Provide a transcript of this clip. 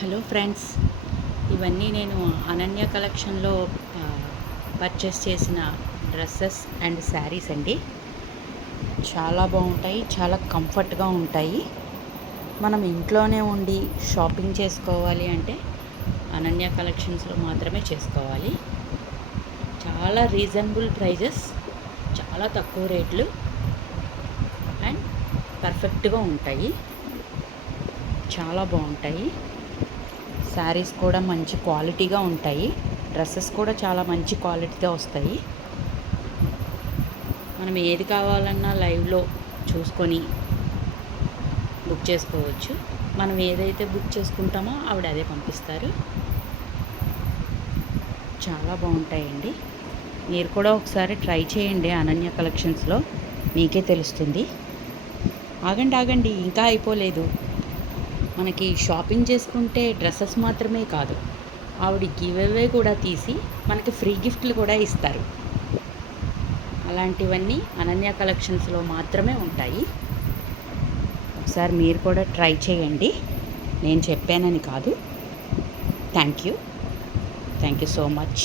Hello friends, ఇవన్నీ నేను అనన్య కలెక్షన్లో పర్చేస్ చేసిన డ్రెస్సెస్ అండ్ శారీస్ అండి. చాలా బాగుంటాయి, చాలా కంఫర్ట్గా ఉంటాయి. మనం ఇంట్లోనే ఉండి షాపింగ్ చేసుకోవాలి అంటే అనన్య కలెక్షన్స్లో మాత్రమే చేసుకోవాలి. చాలా రీజనబుల్ ప్రైజెస్, చాలా తక్కువ రేట్లు అండ్ పర్ఫెక్ట్గా ఉంటాయి. చాలా బాగుంటాయి. శారీస్ కూడా మంచి క్వాలిటీగా ఉంటాయి. డ్రెస్సెస్ కూడా చాలా మంచి క్వాలిటీతో వస్తాయి. మనం ఏది కావాలన్నా లైవ్లో చూసుకొని బుక్ చేసుకోవచ్చు. మనం ఏదైతే బుక్ చేసుకుంటామో ఆవిడ అదే పంపిస్తారు. చాలా బాగుంటాయండి. మీరు కూడా ఒకసారి ట్రై చేయండి అనన్య కలెక్షన్స్లో, మీకే తెలుస్తుంది. ఆగండి, ఇంకా అయిపోలేదు. మనకి షాపింగ్ చేసుకుంటే డ్రెస్సెస్ మాత్రమే కాదు, ఆవిడ గివ్ అవే కూడా తీసి మనకి ఫ్రీ గిఫ్ట్లు కూడా ఇస్తారు. అలాంటివన్నీ అనన్య కలెక్షన్స్లో మాత్రమే ఉంటాయి. ఒకసారి మీరు కూడా ట్రై చేయండి. నేను చెప్పానని కాదు. Thank you so much.